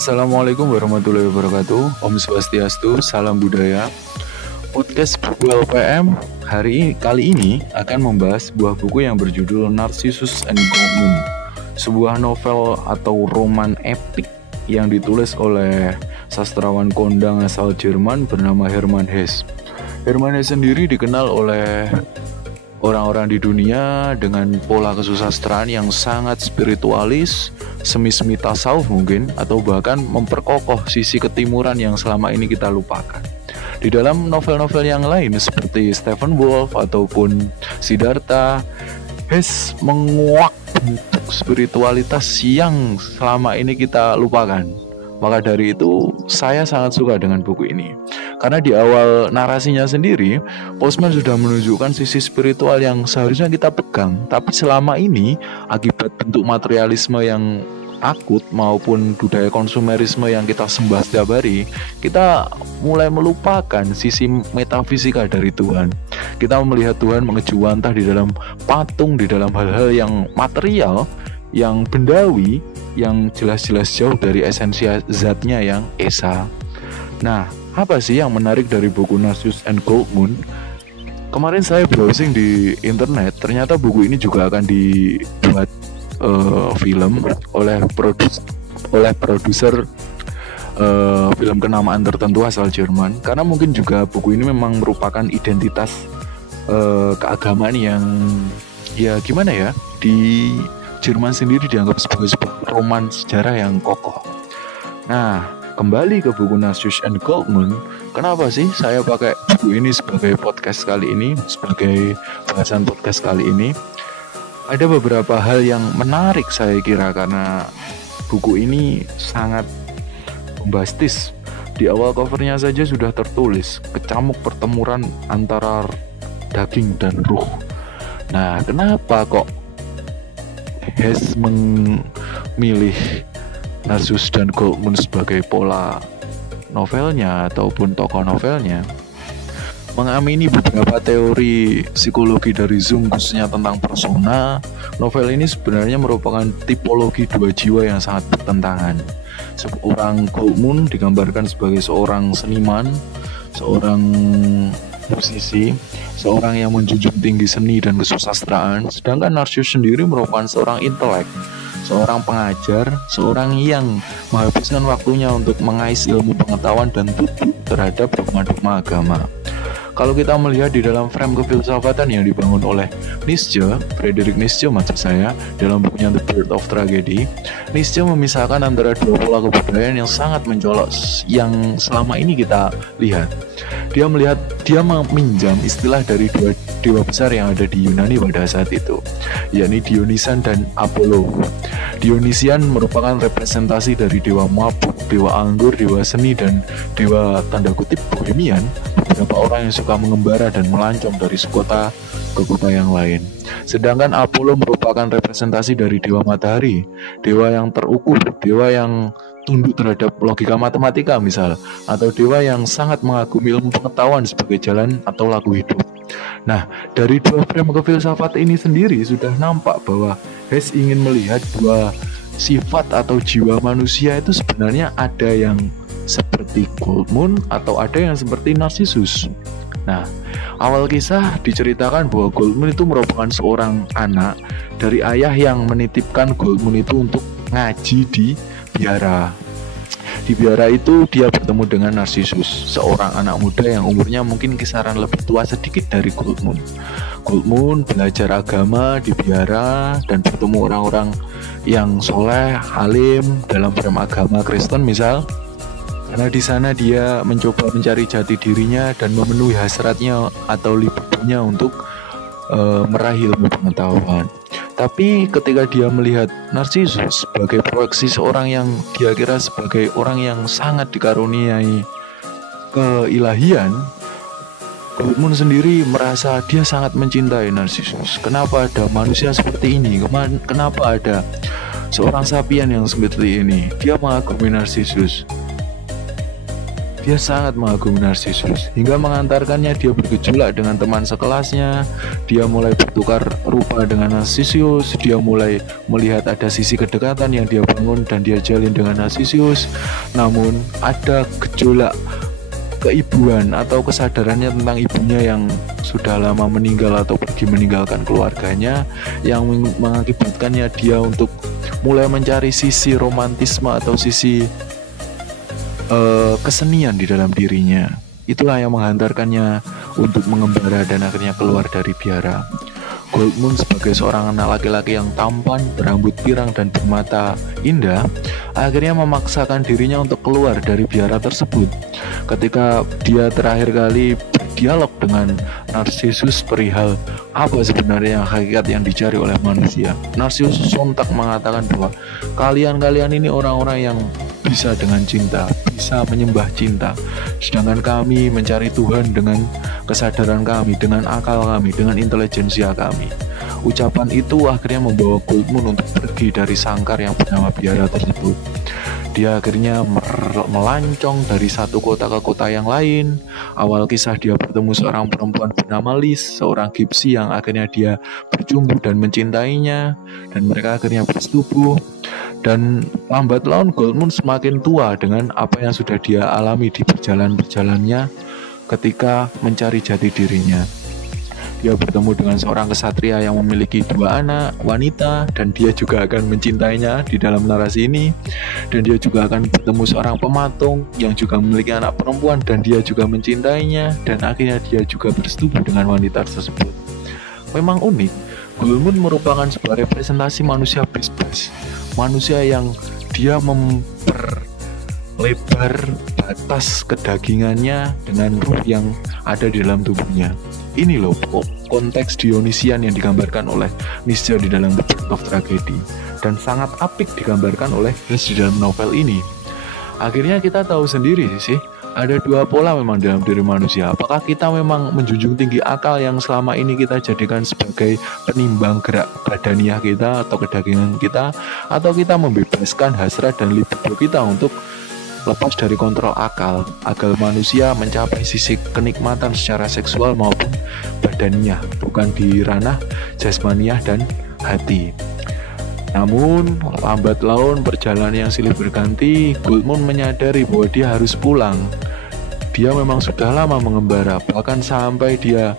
Assalamualaikum warahmatullahi wabarakatuh. Om Swastiastu, salam budaya. Podcast buku LPM kali ini akan membahas sebuah buku yang berjudul Narcissus and Goldmund, sebuah novel atau roman epik yang ditulis oleh sastrawan kondang asal Jerman bernama Hermann Hesse. Hermann Hesse sendiri dikenal oleh orang-orang di dunia dengan pola kesusastraan yang sangat spiritualis, semi-semi tasawuf mungkin, atau bahkan memperkokoh sisi ketimuran yang selama ini kita lupakan. Di dalam novel-novel yang lain seperti Stephen Wolf ataupun Siddhartha, Hesse menguak bentuk spiritualitas yang selama ini kita lupakan. Maka dari itu, saya sangat suka dengan buku ini. Karena di awal narasinya sendiri, Postman sudah menunjukkan sisi spiritual yang seharusnya kita pegang. Tapi selama ini, akibat bentuk materialisme yang akut maupun budaya konsumerisme yang kita sembah setiap hari, kita mulai melupakan sisi metafisika dari Tuhan. Kita melihat Tuhan mengejuwantah di dalam patung, di dalam hal-hal yang material, yang bendawi, yang jelas-jelas jauh dari esensi zatnya yang esa. Nah, apa sih yang menarik dari buku Narcissus and Goldmund? Kemarin saya browsing di internet, ternyata buku ini juga akan dibuat film oleh produser film kenamaan tertentu asal Jerman. Karena mungkin juga buku ini memang merupakan identitas keagamaan yang ya gimana ya, di Jerman sendiri dianggap sebagai sebuah roman sejarah yang kokoh. Nah, kembali ke buku Narcissus and Goldmund, kenapa sih saya pakai buku ini sebagai podcast kali ini, sebagai bahasan podcast kali ini? Ada beberapa hal yang menarik saya kira karena buku ini sangat bombastis. Di awal covernya saja sudah tertulis kecamuk pertemuan antara daging dan ruh. Nah, kenapa kok Hesse memilih Narcissus dan Goldmund sebagai pola novelnya ataupun tokoh novelnya? Mengamini beberapa teori psikologi dari Jung khususnya tentang persona, novel ini sebenarnya merupakan tipologi dua jiwa yang sangat bertentangan. Seorang Goldmund digambarkan sebagai seorang seniman, seorang musisi, seorang yang menjunjung tinggi seni dan kesusastraan, sedangkan Narcissus sendiri merupakan seorang intelek, seorang pengajar, seorang yang menghabiskan waktunya untuk mengais ilmu pengetahuan dan tubuh terhadap dogma-dogma agama. Kalau kita melihat di dalam frame kefilsafatan yang dibangun oleh Nietzsche, Friedrich Nietzsche maksud saya, dalam bukunya The Birth of Tragedy, Nietzsche memisahkan antara dua pola kebudayaan yang sangat mencolok yang selama ini kita lihat. Dia meminjam istilah dari dua dewa besar yang ada di Yunani pada saat itu, yakni Dionysian dan Apollo. Dionysian merupakan representasi dari dewa mabuk, dewa anggur, dewa seni, dan dewa tanda kutip bohemian, beberapa orang yang suka mengembara dan melancong dari sekota ke kota yang lain. Sedangkan Apollo merupakan representasi dari dewa matahari, dewa yang terukur, dewa yang tunduk terhadap logika matematika misal, atau dewa yang sangat mengagumi ilmu pengetahuan sebagai jalan atau laku hidup. Nah, dari dua frame kefilsafat ini sendiri sudah nampak bahwa Hesse ingin melihat dua sifat atau jiwa manusia itu sebenarnya ada yang seperti Goldmund atau ada yang seperti Narcissus. Nah, awal kisah diceritakan bahwa Goldmund itu merupakan seorang anak dari ayah yang menitipkan Goldmund itu untuk ngaji di biara. Di biara itu dia bertemu dengan Narcissus, seorang anak muda yang umurnya mungkin kisaran lebih tua sedikit dari Goldmund. Goldmund belajar agama di biara dan bertemu orang-orang yang soleh, alim dalam frame agama Kristen misal. Karena di sana dia mencoba mencari jati dirinya dan memenuhi hasratnya atau libidonya untuk meraih ilmu pengetahuan. Tapi ketika dia melihat Narcissus sebagai proyeksi seorang yang dia kira sebagai orang yang sangat dikaruniai keilahian, Goldmund sendiri merasa dia sangat mencintai Narcissus. Kenapa ada manusia seperti ini? Kenapa ada seorang sapian yang seperti ini? Dia mengagumi Narcissus. Dia sangat mengagumi Narsisus hingga mengantarkannya dia bergejolak dengan teman sekelasnya. Dia mulai bertukar rupa dengan Narsisus. Dia mulai melihat ada sisi kedekatan yang dia bangun dan dia jalin dengan Narsisus. Namun ada gejolak keibuan atau kesadarannya tentang ibunya yang sudah lama meninggal atau pergi meninggalkan keluarganya, yang mengakibatkannya dia untuk mulai mencari sisi romantisme atau sisi kesenian di dalam dirinya. Itulah yang menghantarkannya untuk mengembara dan akhirnya keluar dari biara. Goldmund sebagai seorang anak laki-laki yang tampan, berambut pirang dan bermata indah, akhirnya memaksakan dirinya untuk keluar dari biara tersebut. Ketika dia terakhir kali berdialog dengan Narsisus perihal apa sebenarnya hakikat yang dicari oleh manusia, Narsisus sontak mengatakan bahwa kalian ini orang-orang yang bisa dengan cinta, bisa menyembah cinta, sedangkan kami mencari Tuhan dengan kesadaran kami, dengan akal kami, dengan intelijensia kami. Ucapan itu akhirnya membawa Goldmund untuk pergi dari sangkar yang bernama biara tersebut. Dia akhirnya melancong dari satu kota ke kota yang lain. Awal kisah dia bertemu seorang perempuan bernama Liz, seorang gipsi yang akhirnya dia berjumpa dan mencintainya, dan mereka akhirnya bersetubuh. Dan lambat laun Goldmund semakin tua dengan apa yang sudah dia alami di perjalanan-perjalanannya ketika mencari jati dirinya. Dia bertemu dengan seorang kesatria yang memiliki 2 anak wanita, dan dia juga akan mencintainya di dalam narasi ini. Dan dia juga akan bertemu seorang pematung yang juga memiliki anak perempuan, dan dia juga mencintainya, dan akhirnya dia juga bersetubuh dengan wanita tersebut. Memang unik, Goldmund merupakan sebuah representasi manusia bebas, manusia yang dia memperlebar batas kedagingannya dengan ruh yang ada di dalam tubuhnya. Ini loh konteks Dionysian yang digambarkan oleh Nietzsche di dalam The Birth of Tragedy, dan sangat apik digambarkan oleh Hesse di dalam novel ini. Akhirnya kita tahu sendiri sih, ada 2 pola memang dalam diri manusia. Apakah kita memang menjunjung tinggi akal yang selama ini kita jadikan sebagai penimbang gerak badaniah kita atau kedagingan kita, atau kita membebaskan hasrat dan libido kita untuk lepas dari kontrol akal agar manusia mencapai sisi kenikmatan secara seksual maupun badaniah, bukan di ranah jasmaniah dan hati. Namun lambat laun perjalanan yang silih berganti, Goldmund menyadari bahwa dia harus pulang. Dia memang sudah lama mengembara, bahkan sampai dia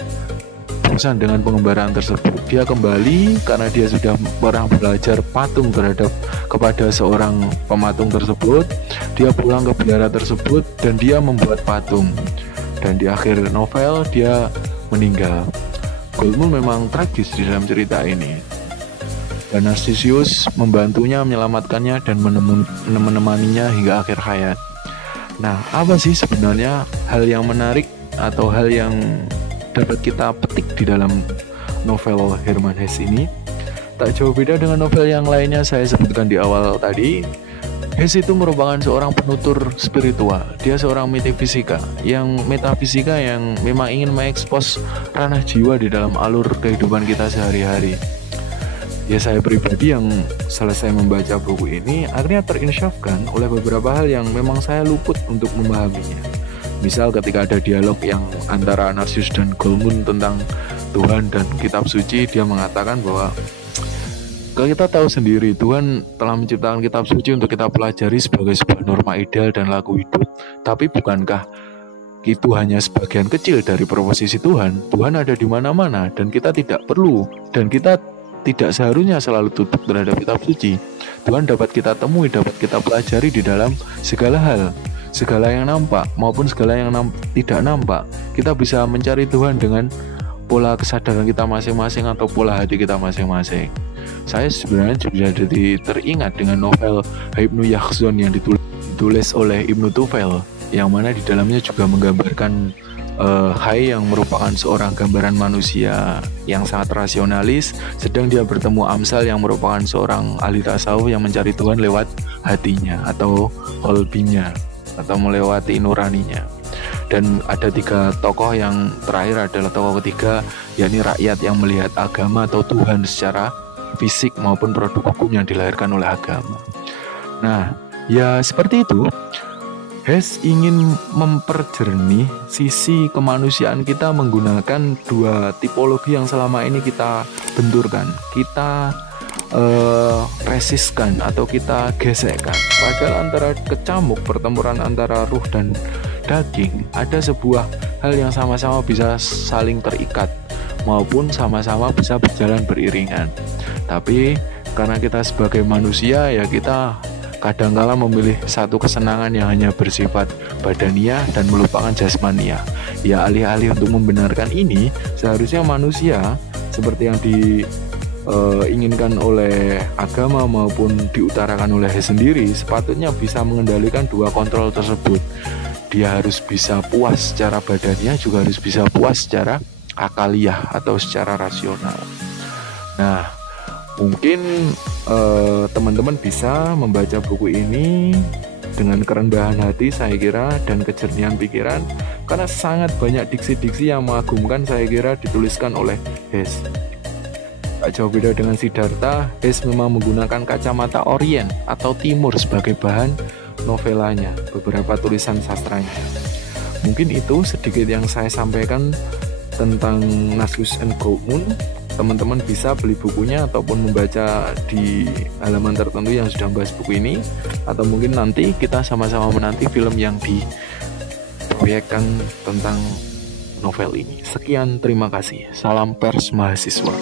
bosan dengan pengembaraan tersebut. Dia kembali karena dia sudah pernah belajar patung kepada seorang pematung tersebut. Dia pulang ke biara tersebut dan dia membuat patung. Dan di akhir novel dia meninggal. Goldmund memang tragis di dalam cerita ini. Dan Narsisus membantunya, menyelamatkannya dan menemaninya hingga akhir hayat. Nah, apa sih sebenarnya hal yang menarik atau hal yang dapat kita petik di dalam novel Hermann Hesse ini? Tak jauh beda dengan novel yang lainnya saya sebutkan di awal tadi. Hesse itu merupakan seorang penutur spiritual. Dia seorang metafisika yang memang ingin mengekspos ranah jiwa di dalam alur kehidupan kita sehari-hari. Ya, saya pribadi yang selesai membaca buku ini akhirnya terinsyafkan oleh beberapa hal yang memang saya luput untuk memahaminya. Misal ketika ada dialog yang antara Narsisus dan Goldmund tentang Tuhan dan kitab suci, dia mengatakan bahwa kita tahu sendiri Tuhan telah menciptakan kitab suci untuk kita pelajari sebagai sebuah norma ideal dan laku hidup. Tapi bukankah itu hanya sebagian kecil dari proposisi Tuhan? Tuhan ada di mana-mana dan kita tidak perlu, dan kita tidak seharusnya selalu tutup terhadap kitab suci. Tuhan dapat kita temui, dapat kita pelajari di dalam segala hal. Segala yang nampak maupun segala yang tidak nampak, kita bisa mencari Tuhan dengan pola kesadaran kita masing-masing atau pola hati kita masing-masing. Saya sebenarnya juga jadi teringat dengan novel Ibnu Yakhzon yang ditulis oleh Ibnu Tufel, yang mana di dalamnya juga menggambarkan Hai yang merupakan seorang gambaran manusia yang sangat rasionalis, sedang dia bertemu Amsal yang merupakan seorang ahli tasawuf yang mencari Tuhan lewat hatinya atau kolbinya, atau melewati nuraninya. Dan ada 3 tokoh, yang terakhir adalah tokoh ketiga, yakni rakyat yang melihat agama atau Tuhan secara fisik maupun produk hukum yang dilahirkan oleh agama. Nah, ya seperti itu. Hess ingin memperjernih sisi kemanusiaan kita menggunakan dua tipologi yang selama ini kita benturkan, kita resiskan atau kita gesekkan. Padahal antara kecamuk, pertempuran antara ruh dan daging, ada sebuah hal yang sama-sama bisa saling terikat maupun sama-sama bisa berjalan beriringan. Tapi karena kita sebagai manusia, ya kita kadangkala memilih satu kesenangan yang hanya bersifat badaniah dan melupakan jasmaniah. Ya, alih-alih untuk membenarkan ini, seharusnya manusia seperti yang diinginkan oleh agama maupun diutarakan oleh Hess sendiri, sepatutnya bisa mengendalikan dua kontrol tersebut. Dia harus bisa puas secara badaniah, juga harus bisa puas secara akaliah atau secara rasional. Nah, mungkin teman-teman bisa membaca buku ini dengan kerendahan hati, saya kira, dan kejernihan pikiran, karena sangat banyak diksi-diksi yang mengagumkan, saya kira, dituliskan oleh Hess. Tak jauh beda dengan Siddhartha, Hess memang menggunakan kacamata Orient atau Timur sebagai bahan novelanya, beberapa tulisan sastranya. Mungkin itu sedikit yang saya sampaikan tentang Nasus and Goldmoon. Teman-teman bisa beli bukunya ataupun membaca di halaman tertentu yang sudah membahas buku ini, atau mungkin nanti kita sama-sama menanti film yang diproyekkan tentang novel ini. Sekian, terima kasih. Salam pers mahasiswa.